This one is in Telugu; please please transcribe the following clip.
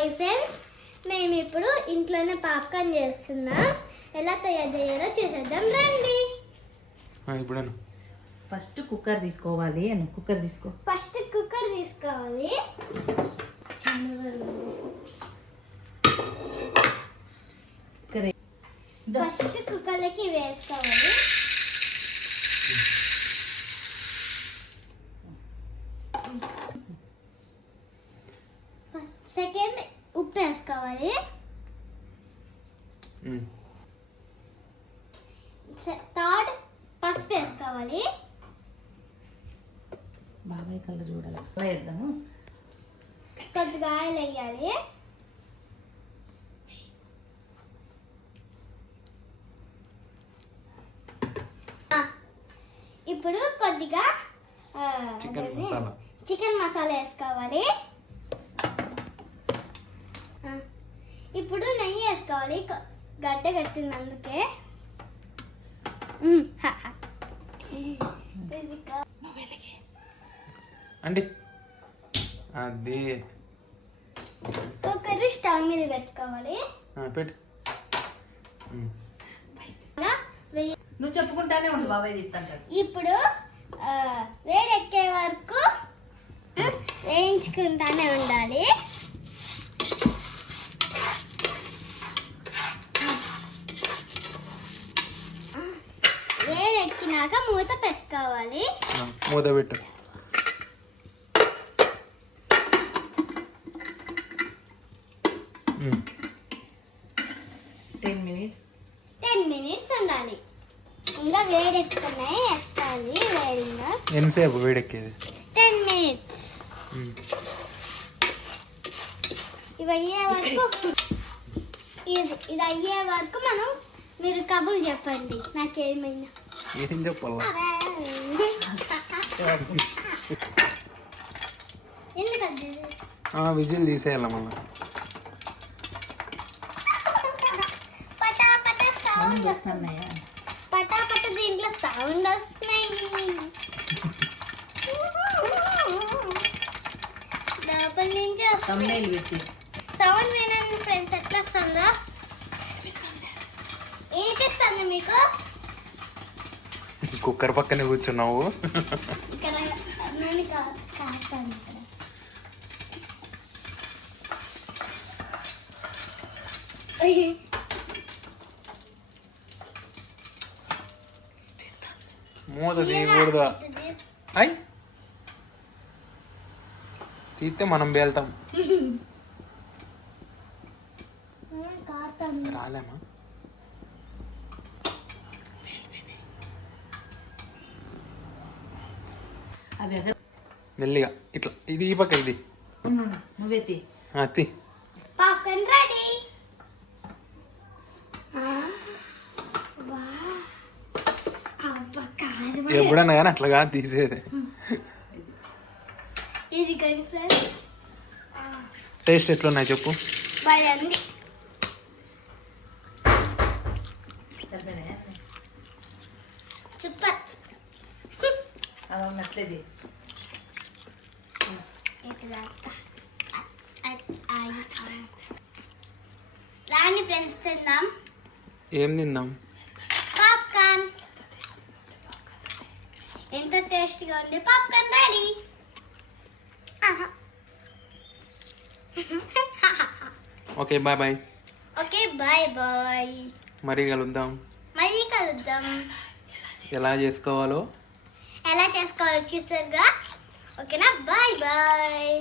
హాయ్ ఫ్రెండ్స్, మేము ఇప్పుడు ఇంట్లోనే పాప్కార్న్ చేస్తున్నాం. ఎలా తయారు చేయాలో చేసేద్దాం రండి. ఇప్పుడు ఫస్ట్ కుక్కర్ తీసుకోవాలి. కుక్కర్ తీసుకో. ఫస్ట్ కుక్కర్ తీసుకోవాలి. ఫస్ట్ కుక్కర్లోకి వేసుకోవాలి. సెకండ్ ఉప్పు వేసుకోవాలి. థర్డ్ పసుపు వేసుకోవాలి. బాబాయ్ కళ్ళు చూడాలి. వేద్దాము. కొద్దిగా ఆయిల్ వేయాలి. ఇప్పుడు కొద్దిగా చికెన్ మసాలా వేసుకోవాలి. ఇప్పుడు నెయ్యి వేసుకోవాలి. గడ్డ కట్టింది అందుకే. అంటే అది కుక్కర్ స్టవ్ మీద పెట్టుకోవాలి. పెట్టు. నువ్వు చెప్పుకుంటానే ఉండు, బాబాయ్ తింటాడు. ఇప్పుడు వేడెక్కే వరకు వేయించుకుంటానే ఉండాలి. వేడెక్కినాక మూత పెట్టుకోవాలి. మూత పెట్టు. టెన్ మినిట్స్ ఉండాలి. ఇంకా వేడెక్కుతున్నాయి, ఎక్కాలి. వేడిగా ఎంతసేపు వేడెక్కేది? 10 minutes. ఇవి అయ్యే వరకు ఇది అయ్యే వరకు మీరు కబుర్లు చెప్పండి. నాకేమైనా ఏం చెప్పాలా? ఎందుకంటే విజిల్ తీసేయాల మళ్ళీ. పటాపట సౌండ్ వస్తున్నాయా? పటాపట దీంట్లో సౌండ్ వస్తున్నాయి. లోపల నుంచి సౌండ్ వినండి ఫ్రెండ్స్. ఎట్లా వస్తుందో ఏమిస్తుంది మీకు? కుక్కర్ పక్కనే కూర్చున్నావు. ఇక్కడ మూత తీయకూడదు. అయ్ తీస్తే మనం వెళ్తాం. రాలేమా? మెల్లిగా ఇట్లా. ఇది ఈ పక్క. ఇది నువ్వే తీ. Popcorn ready. ఎప్పుడన్నా కానీ అట్లా కానీ తీసేది. ఇది కానీ ఫ్రెండ్స్ టేస్ట్ ఎట్లున్నాయి చెప్పు. బాగుంది. సూపర్. రాని ఫ్రెండ్స్ తిందాం. ఏం తిందాం? పాప్కార్న్. ఎంత టేస్టీగా ఉంది. Popcorn ready. Okay bye bye. Okay bye bye. మరీ కలుద్దాం. ఎలా చేసుకోవాలో చూస్తారుగా. ఓకేనా? Bye bye.